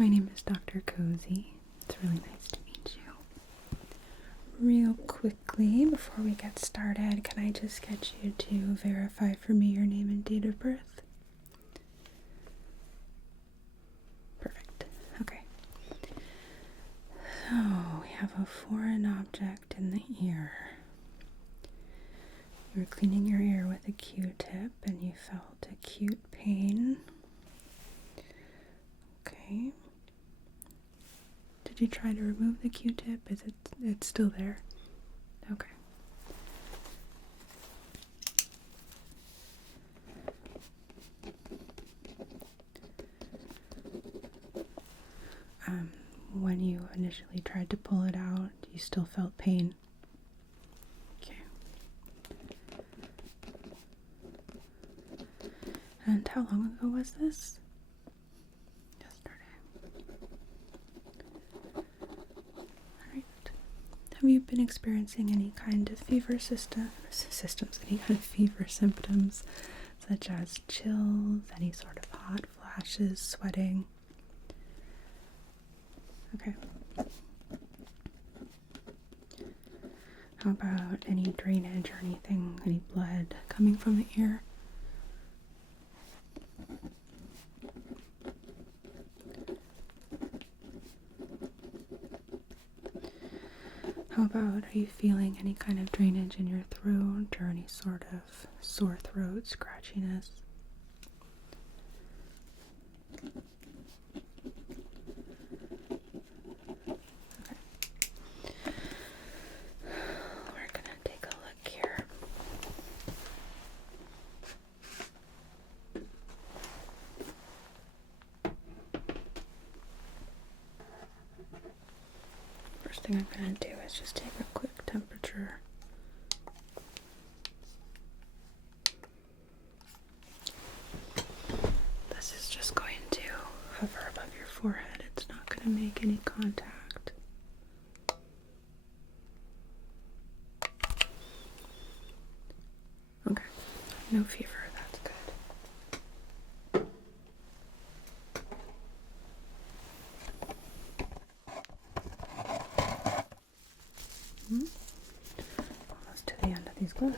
My name is Dr. Cozy. It's really nice to meet you. Real quickly, before we get started, can I just get you to verify for me your name and date of birth? Perfect. Okay. So, we have a foreign object in the ear. You were cleaning your ear with a Q-tip and you felt acute pain. Okay. Did you try to remove the Q-tip? It's still there? Okay. When you initially tried to pull it out, you still felt pain? Okay. And how long ago was this? Alright. Have you been experiencing any kind of fever any kind of fever symptoms, such as chills, any sort of hot flashes, sweating? Okay. How about any drainage or anything, any blood coming from the ear? How about, are you feeling any kind of drainage in your throat or any sort of sore throat, scratchiness? Okay. We're gonna take a look here. First thing I'm gonna do is just take a quick temperature. This is just going to hover above your forehead. It's not going to make any contact. Okay, no fever, that's good. Almost to the end of these gloves.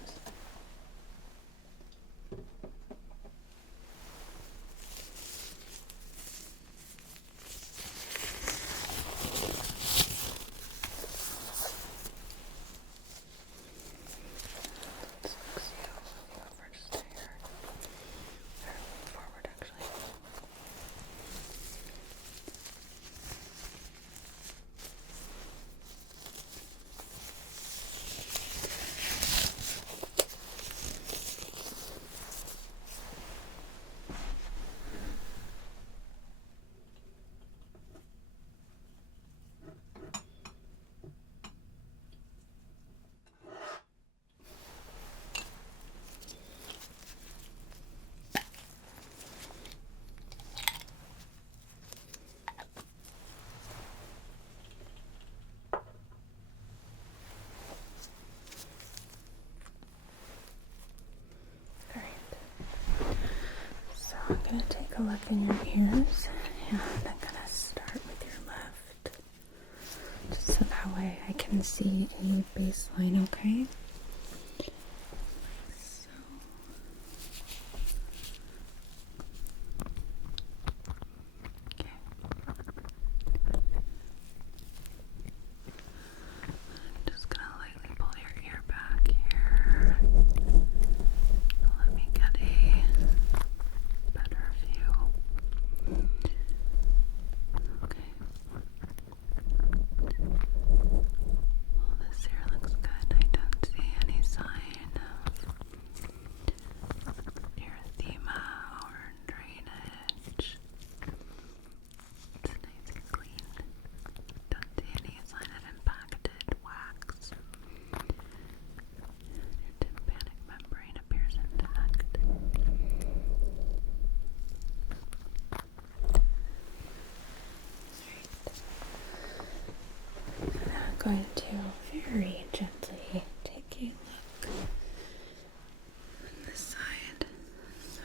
Forward, actually. So I'm going to take a look in your ears, and I'm going to start with your left, just so that way I can see a baseline, okay? So, okay. I'm just going to lightly pull your ear back here. Let me get a better view. Okay. Well, this here looks good. I don't see any sign of erythema or drainage. It's nice and clean. Don't see any sign of impacted wax. Your tympanic membrane appears intact. Now I'm going to very gently take a look on this side. So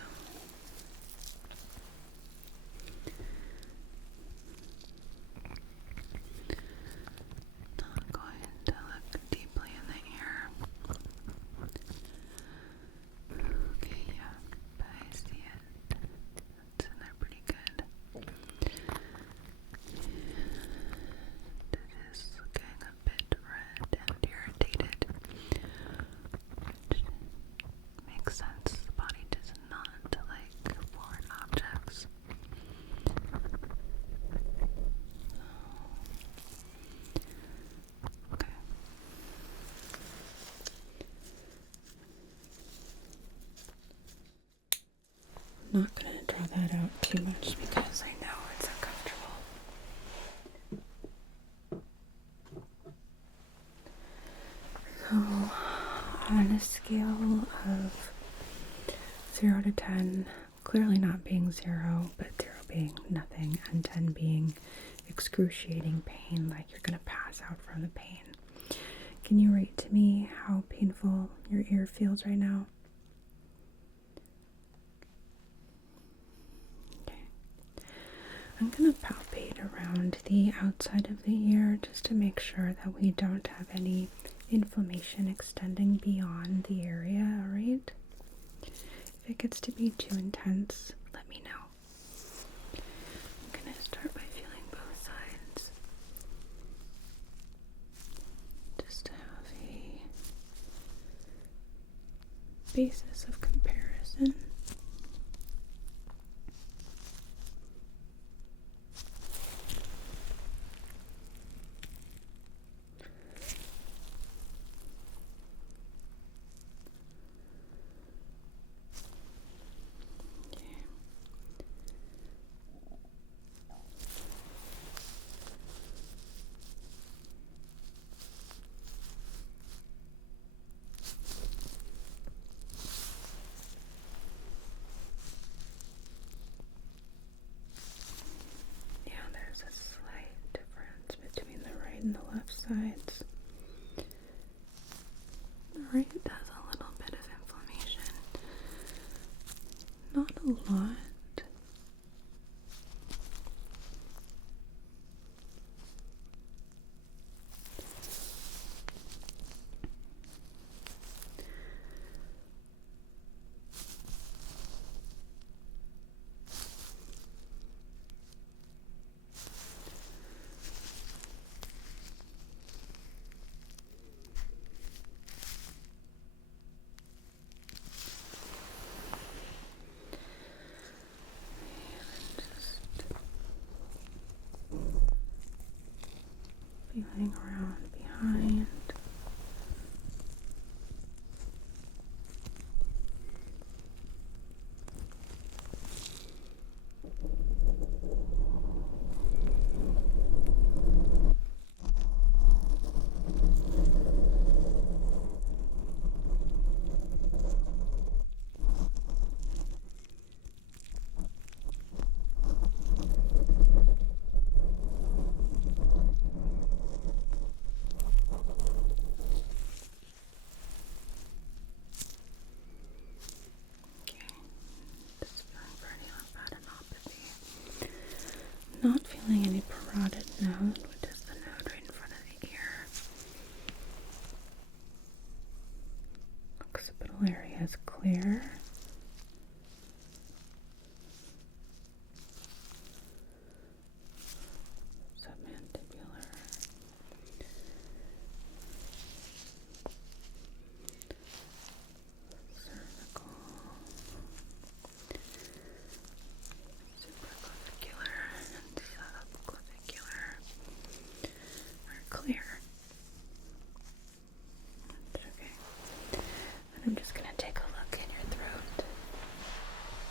not going to draw that out too much because I know it's uncomfortable. So, on a scale of 0 to 10, clearly not being 0, but 0 being nothing, and 10 being excruciating pain, like you're going to pass out from the pain, can you rate to me how painful your ear feels right now? Okay. I'm going to palpate around the outside of the ear just to make sure that we don't have any inflammation extending beyond the area, alright? If it gets to be too intense, let me know. I'm going to start by feeling both sides, just to have a basis of comparison. There's a slight difference between the right and the left sides. The right has a little bit of inflammation. Not a lot. Feeling around behind. Not feeling any parotid node, which is the node right in front of the ear. Occipital area is clear. Submandibular. Cervical. Supraclavicular and subclavicular are clear. Okay. And I'm just going to take a look in your throat.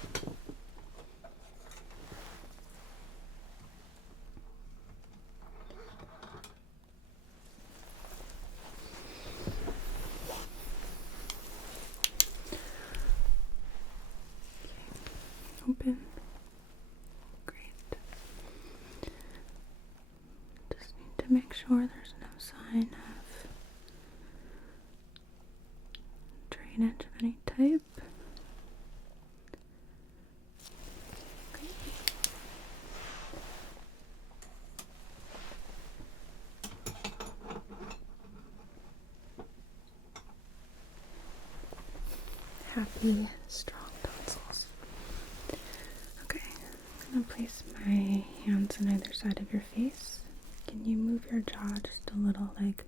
Okay. Open. Great. Just need to make sure there's no sign of drainage of any type. Okay. Happy, strong tonsils. Okay, I'm gonna place my hands on either side of your face. Can you move your jaw just a little, like,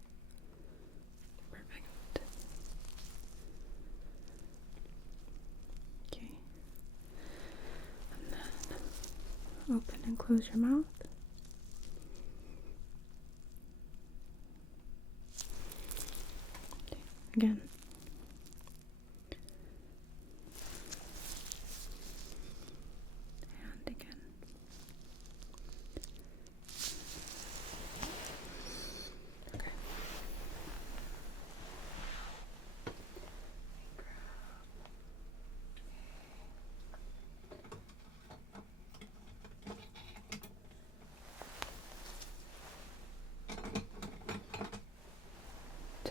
perfect. Okay. And then open and close your mouth. Okay. Again.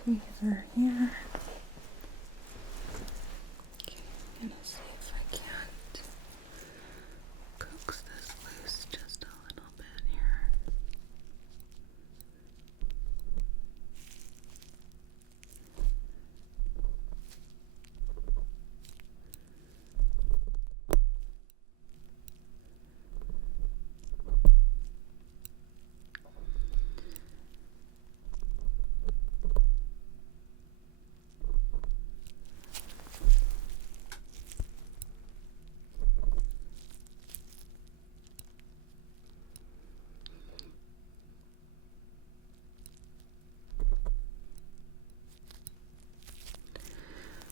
breather here. Okay, I'm gonna see if I can't coax this loose just a little bit here.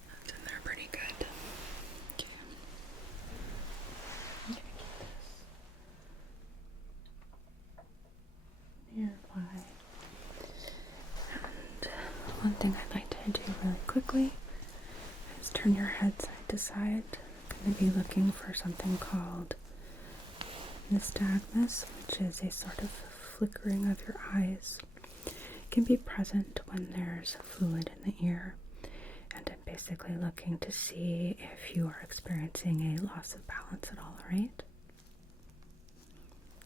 That's in there pretty good. Okay. Okay, nearby. And one thing I'd like to do really quickly is turn your head side to side. I'm going to be looking for something called nystagmus, which is a sort of flickering of your eyes. It can be present when there's fluid in the ear, and I'm basically looking to see if you are experiencing a loss of balance at all, right?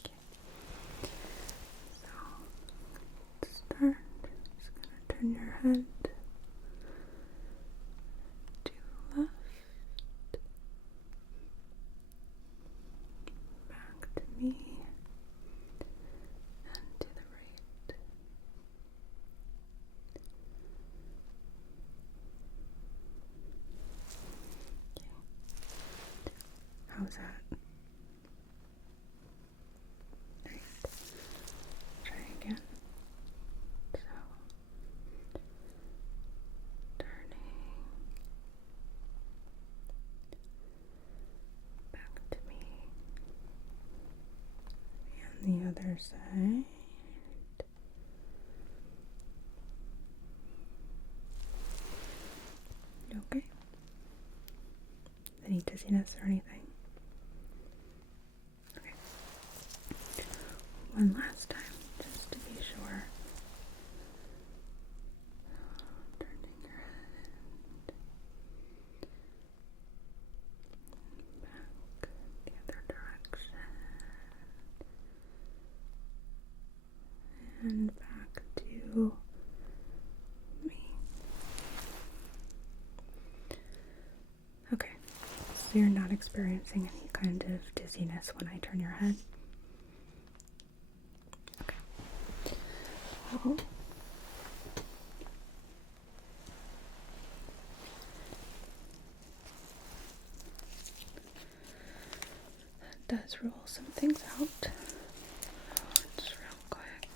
Okay. So, let's start. Just gonna turn your head to the left, back to me, and to the right. Okay. How's that? Right. Try again. So, turning back to me, and the other side. You okay? Any dizziness or anything? Okay. One last time, just to be sure. Turning your head back the other direction. And back to me. Okay, so you're not experiencing any kind of dizziness when I turn your head? Okay. Well, that does rule some things out. Just real quick.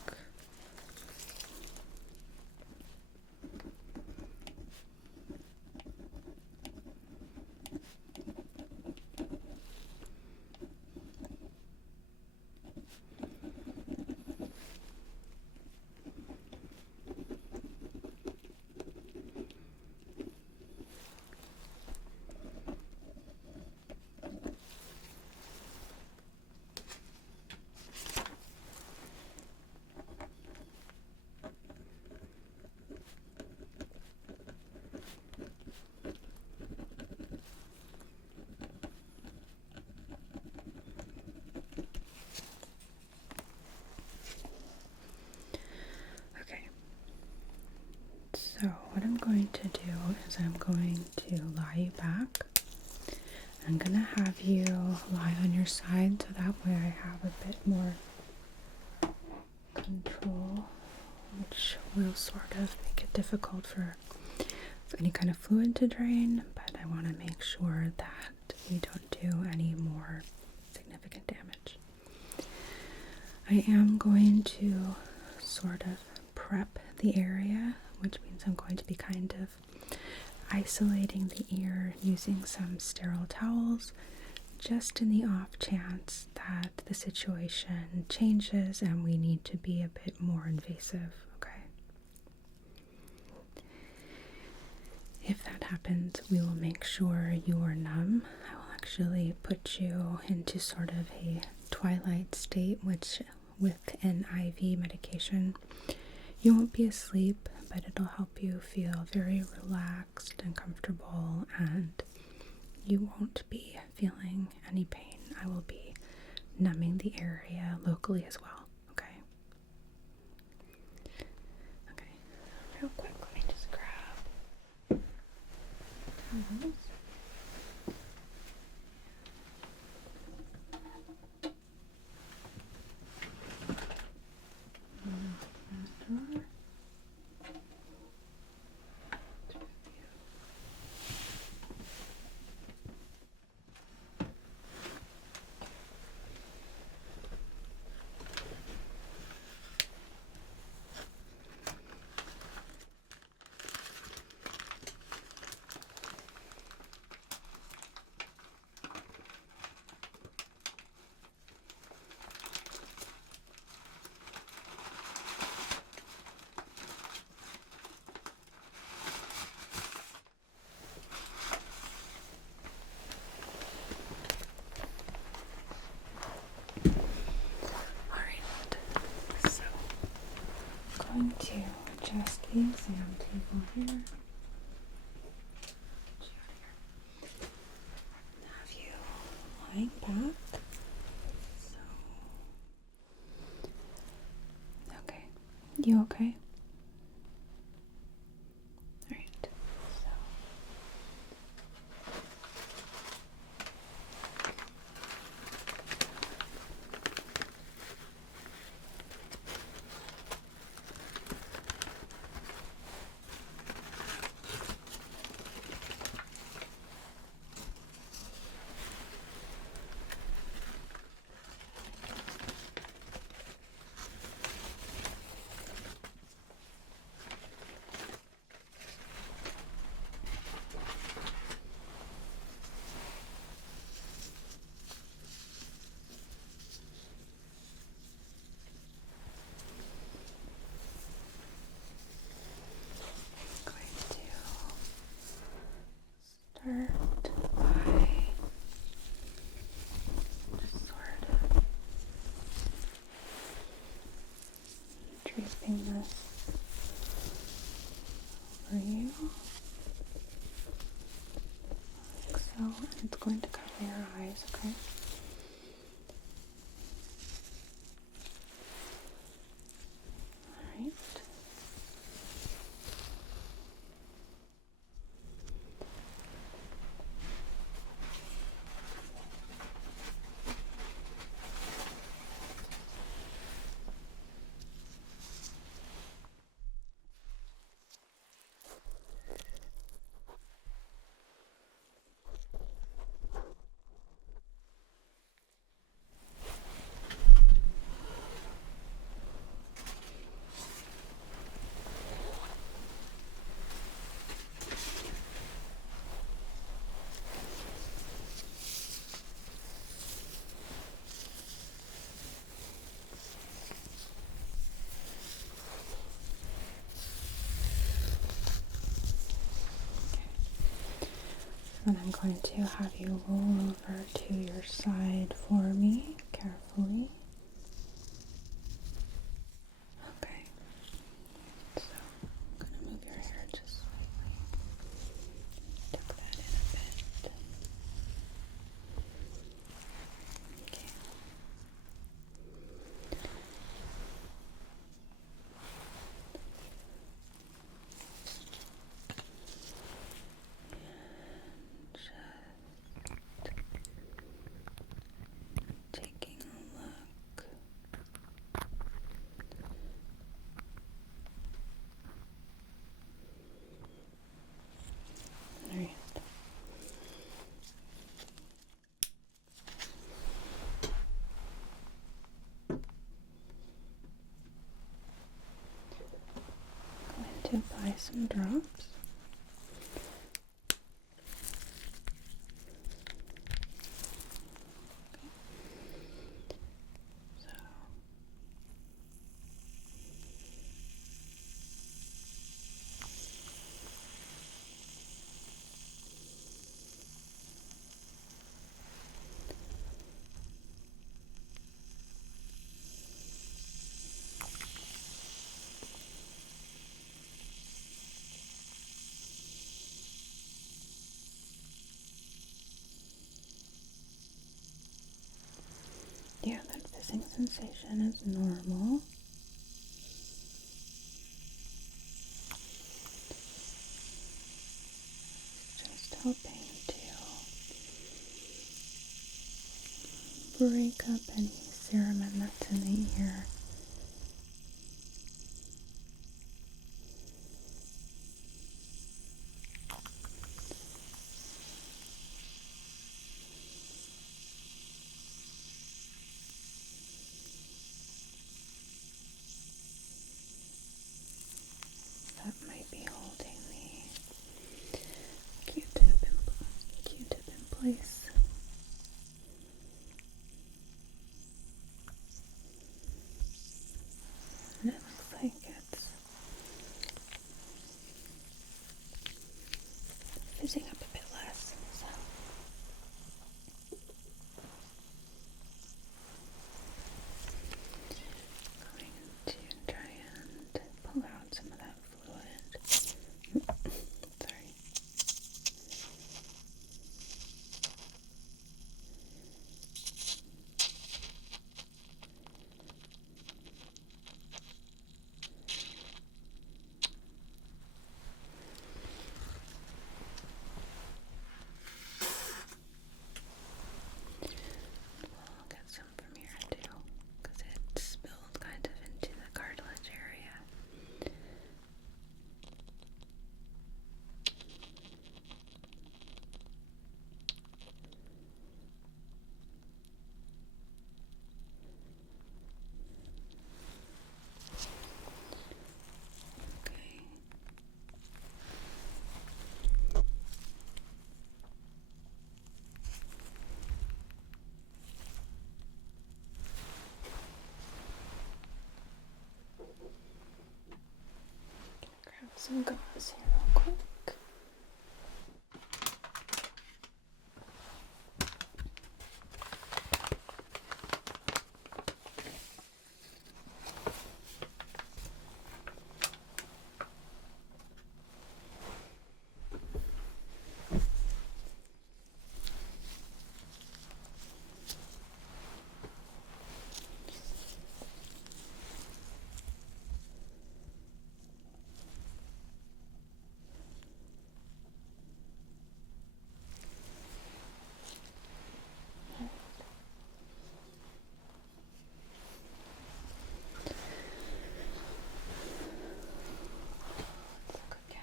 Okay. So what I'm going to do is I'm going to lie you back. I'm going to have you lie on your side so that way I have a bit more control, which will sort of make it difficult for any kind of fluid to drain, but I want to make sure that we don't do any more significant damage. I am going to sort of prep the area, which means I'm going to be kind of isolating the ear using some sterile towels, just in the off chance that the situation changes and we need to be a bit more invasive, okay? If that happens, we will make sure you are numb. I will actually put you into sort of a twilight state, which with an IV medication, you won't be asleep, that it'll help you feel very relaxed and comfortable, and you won't be feeling any pain. I will be numbing the area locally as well, okay? Okay, real quick, let me just grab towels. Going to adjust the exam table here. Have you lying back. So, okay. You okay? Alright. So. Start by just sort of draping this over you, like so, and it's going to cover your eyes, okay? Alright. And I'm going to have you roll over to your side for me, carefully. Okay. So, I'm going to move your hair just slightly. Tuck that in a bit. Okay. Taking a look. Alright. Going to apply some drops. sensation is normal. Just helping to break up any cerumen that's in the ear. That might be holding the Q-tip in place. And it looks like it's fizzing up a bit less. So going to try and pull out some of that fluid. Sorry. I'll get some from here too, because it spilled kind of into the cartilage area. Okay. Grab some gauze here real quick. Let's look again.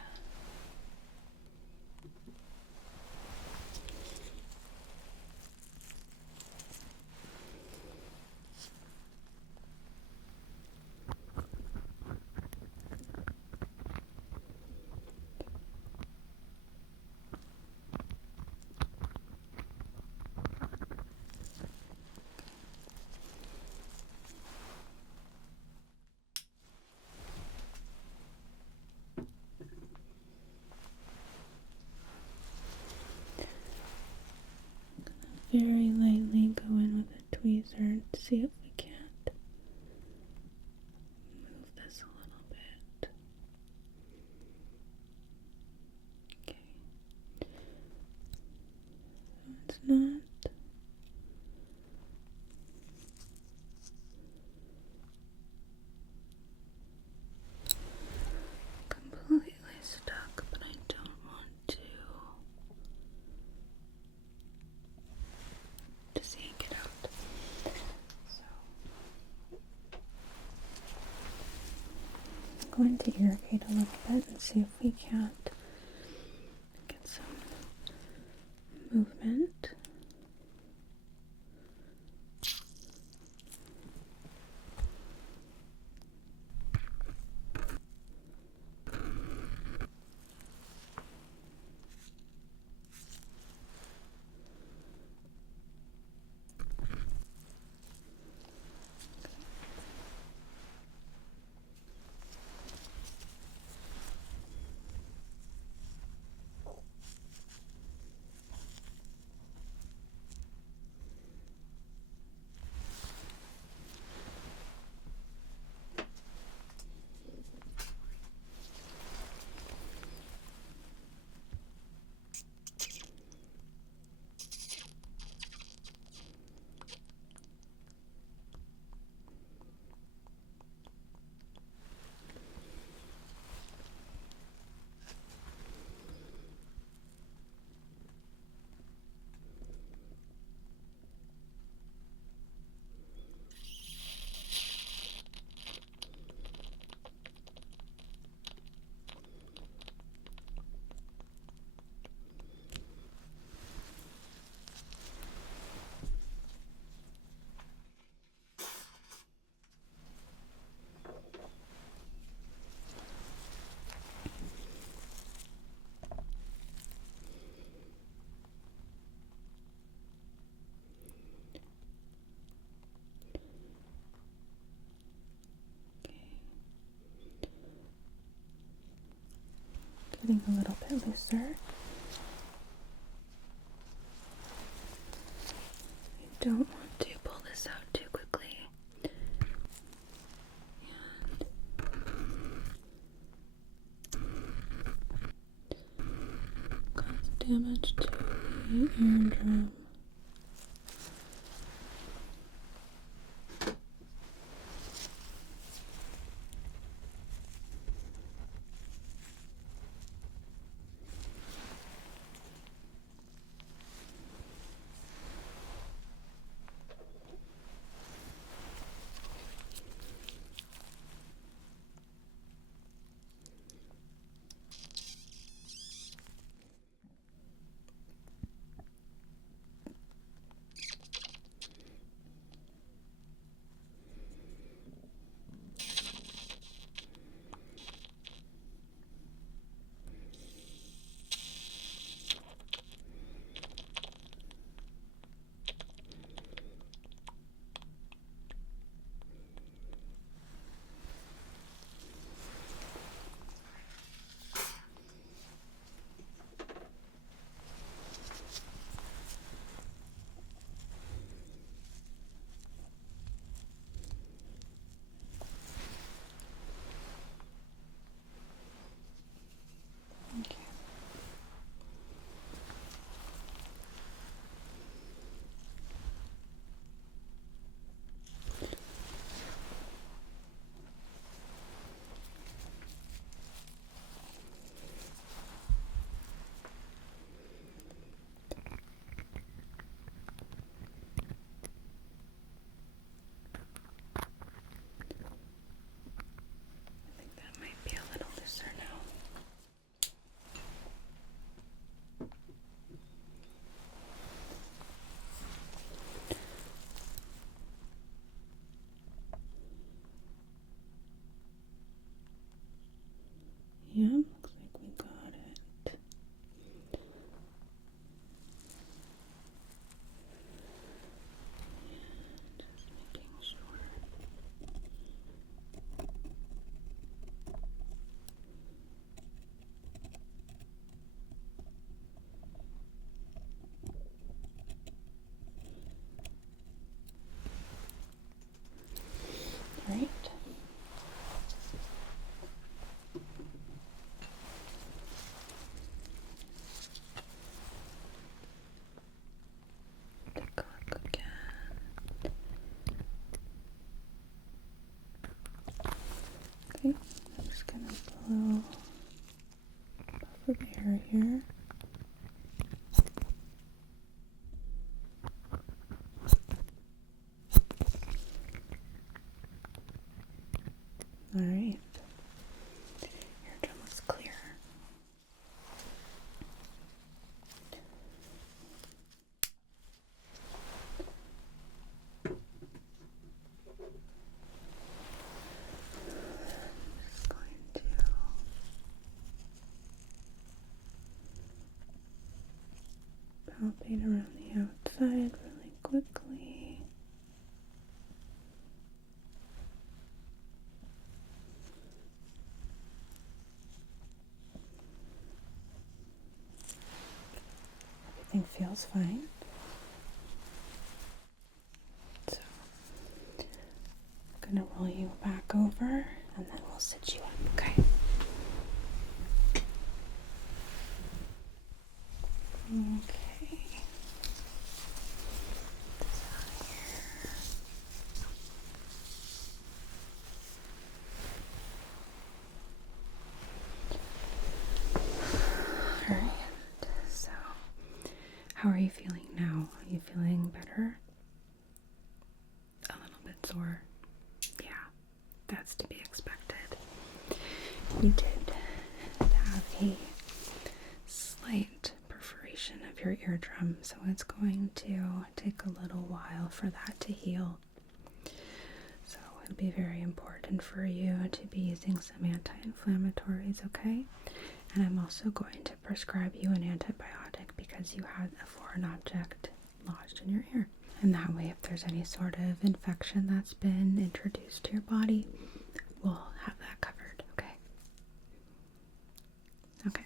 Very lightly go in with a tweezer to see if we can't move this a little bit. Okay. So it's not completely stuck, but I don't want to yank it out. So I'm going to irrigate a little bit and see if we can't get some movement. getting a little bit looser. You don't want to pull this out too quickly and cause damage to the eardrum. Okay. I think that might be a little looser now. Yeah, looks like we got it. Just making sure. Right. Take a look again. Okay, I'm just gonna blow puff of air here. All right. Eardrum looks clear. Just going to palpate around the outside really quickly. Everything feels fine. So I'm gonna roll you back over and then we'll sit you up, okay? Okay. Alright, so how are you feeling now? Are you feeling better? A little bit sore? Yeah, that's to be expected. You did have a slight perforation of your eardrum, so it's going to take a little while for that to heal. So it'll be very important for you to be using some anti-inflammatories, okay? And I'm also going to prescribe you an antibiotic because you had a foreign object lodged in your ear. And that way, if there's any sort of infection that's been introduced to your body, we'll have that covered, okay? Okay,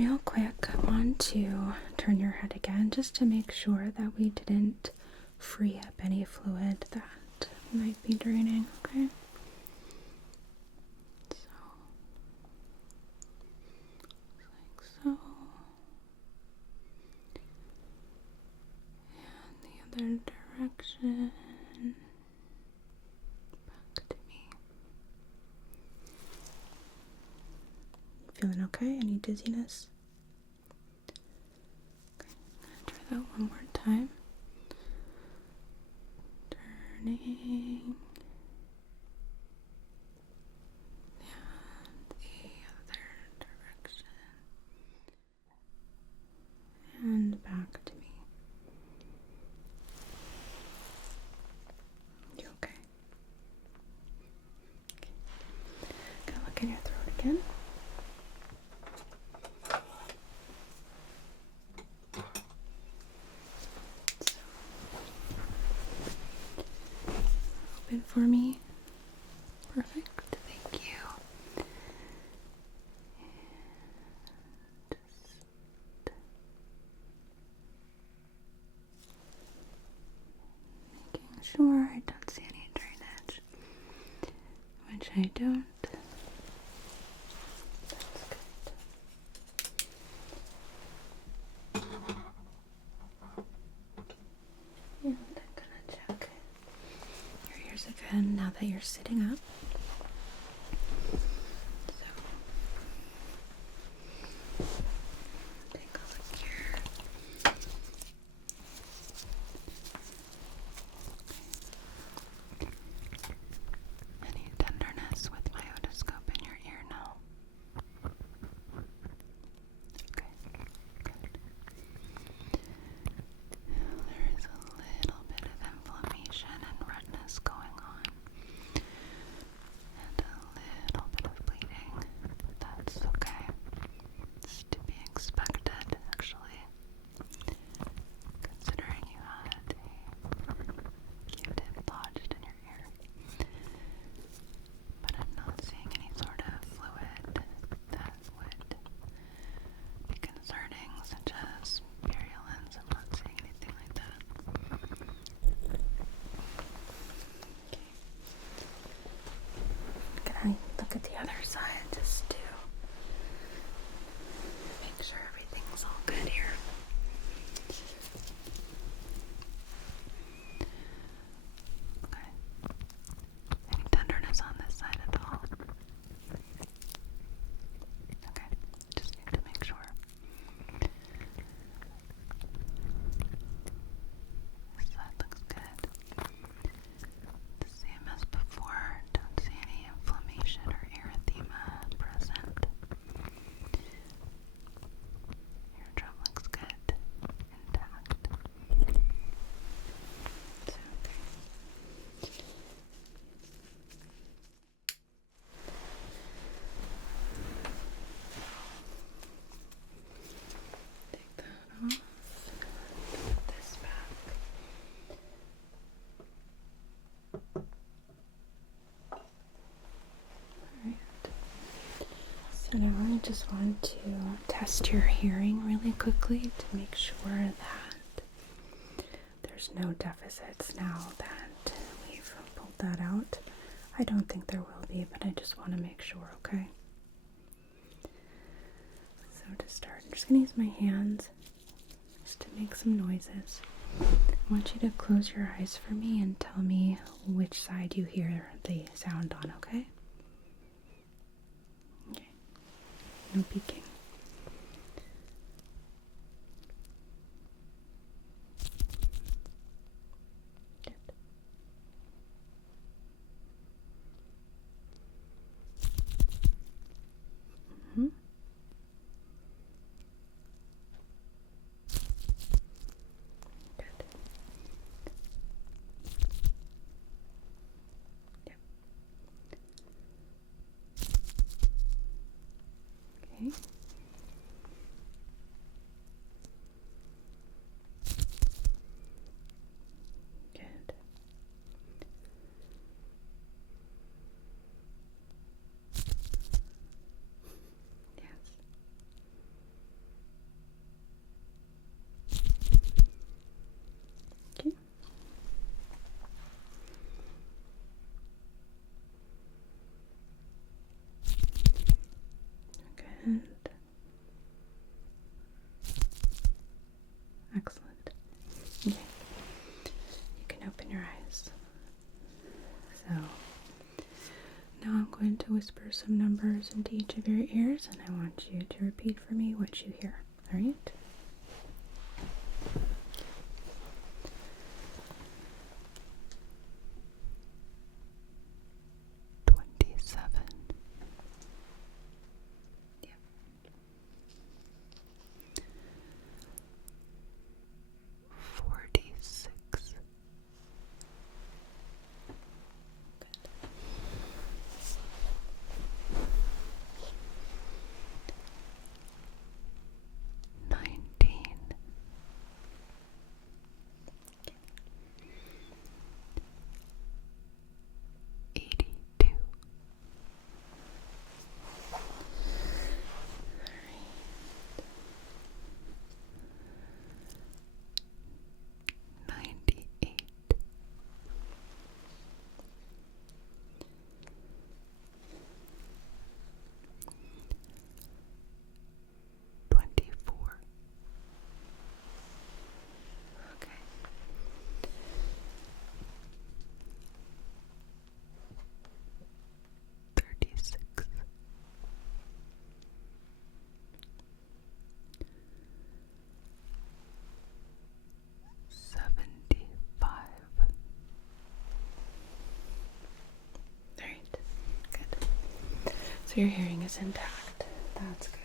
real quick, I want to turn your head again just to make sure that we didn't free up any fluid that might be draining, okay? So, like so. And the other direction. Back to me. Feeling okay? Any dizziness? Okay, I'm gonna try that one more time. Turning. And the other direction. And back to me. You okay? Gonna look in your throat again. Open for me. Perfect. Thank you. Just making sure I don't see any drainage, which I don't. That's good. And I'm gonna check your ears again now that you're sitting up. So, take a look here. Any tenderness with my otoscope in your ear now? Okay, good. There is a little bit of inflammation and redness going on, and a little bit of bleeding, but that's okay. It's to be expected, actually, considering you had a Q-tip lodged in your ear. But I'm not seeing any sort of fluid that would be concerning, such as purulence. I'm not seeing anything like that. Okay. Can I look at the other side just to make sure everything's all good here? Okay. Any tenderness on this side at all? Okay. Just need to make sure. This side looks good. The same as before. Don't see any inflammation or erythema present. Eardrum looks good. Intact. So, take that off. Put this back. Alright. So now I just want to test your hearing really quickly to make sure that there's no deficits now that we've pulled that out. I don't think there will be, but I just want to make sure, okay? So to start, I'm just going to use my hands just to make some noises. I want you to close your eyes for me and tell me which side you hear the sound on, okay? Okay. No peeking. Good. Mm-hmm. Good. Yep. going to whisper some numbers into each of your ears, and I want you to repeat for me what you hear. All right? 27. Yep. 46. Good. 19. 82. 98. 24. Okay. 36. 75. Alright, good. So your hearing is intact. That's good.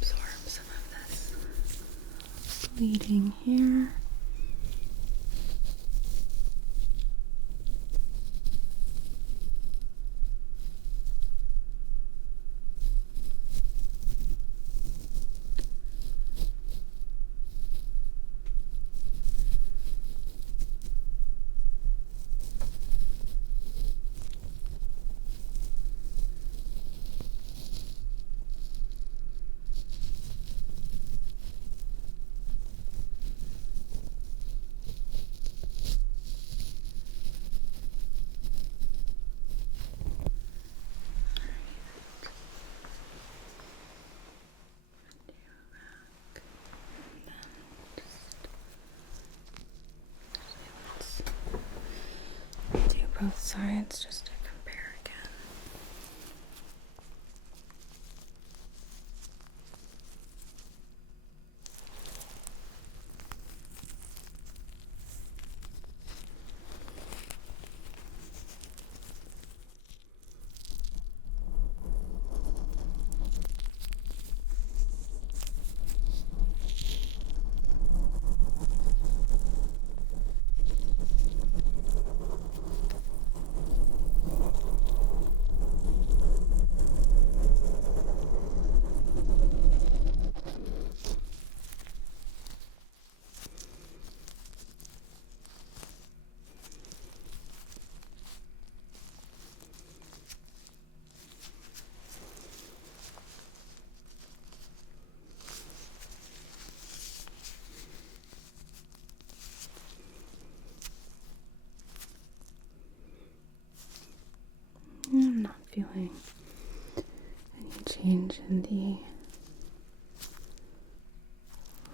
Absorb some of this bleeding here. Do both sides just to compare again. feeling any change in the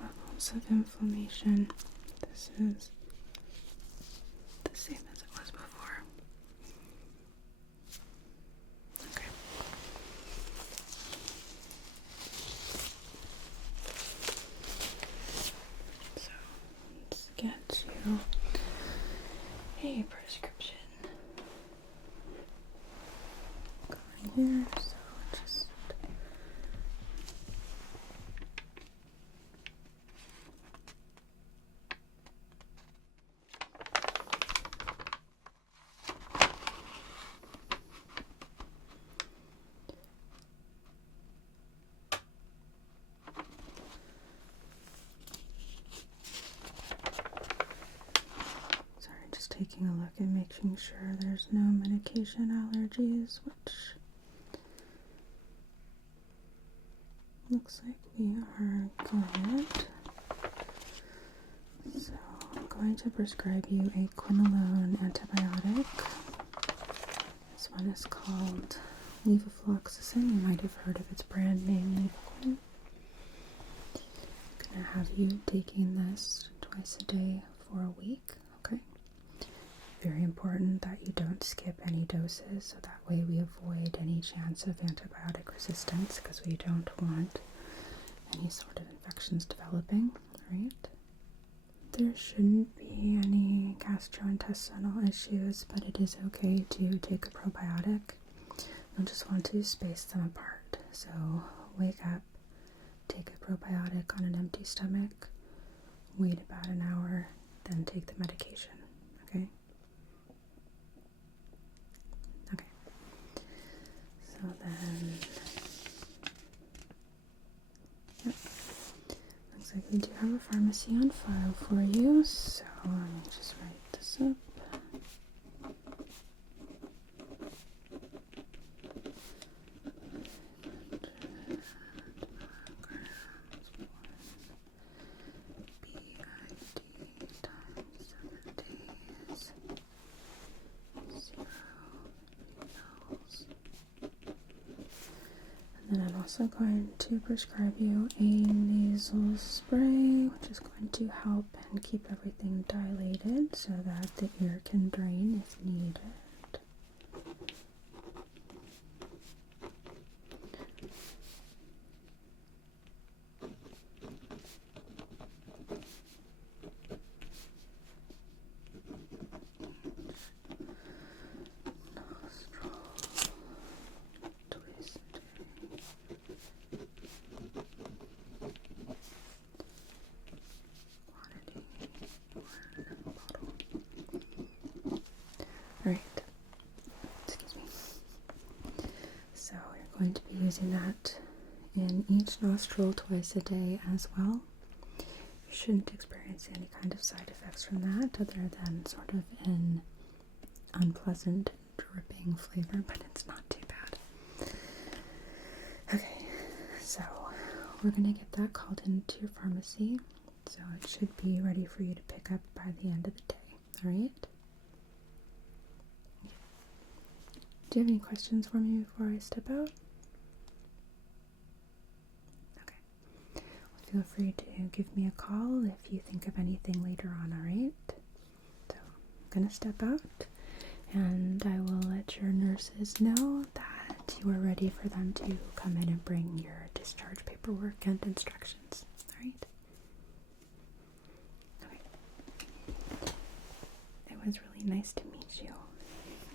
levels of inflammation. This is the same as it was before. Okay. So let's get you a prescription. Going here, so just just taking a look and making sure there's no medication allergies, which looks like we are good. So I'm going to prescribe you a quinolone antibiotic. This one is called levofloxacin. You might have heard of its brand name, Levoquin. I'm going to have you taking this twice a day for a week, okay? Very important that you don't skip any doses, so that way we avoid any chance of antibiotic resistance, because we don't want any sort of infections developing, right? There shouldn't be any gastrointestinal issues, but it is okay to take a probiotic. You'll just want to space them apart. So wake up, take a probiotic on an empty stomach, wait about an hour, then take the medication, okay? Okay. So then, yep. Looks like we do have a pharmacy on file for you, so let me just write this up. And then I'm also going to prescribe you a nasal spray, which is going to help and keep everything dilated so that the ear can drain if needed. Alright, excuse me. So you're going to be using that in each nostril twice a day as well. You shouldn't experience any kind of side effects from that other than sort of an unpleasant dripping flavor, but it's not too bad. Okay, so we're going to get that called into your pharmacy, so it should be ready for you to pick up by the end of the day, alright? Do you have any questions for me before I step out? Okay. Well, feel free to give me a call if you think of anything later on, alright? So, I'm gonna step out, and I will let your nurses know that you are ready for them to come in and bring your discharge paperwork and instructions, alright? Okay. It was really nice to meet you,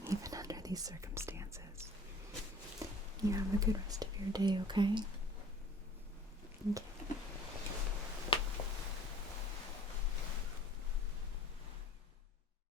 even under these circumstances. You have a good rest of your day, okay? Okay.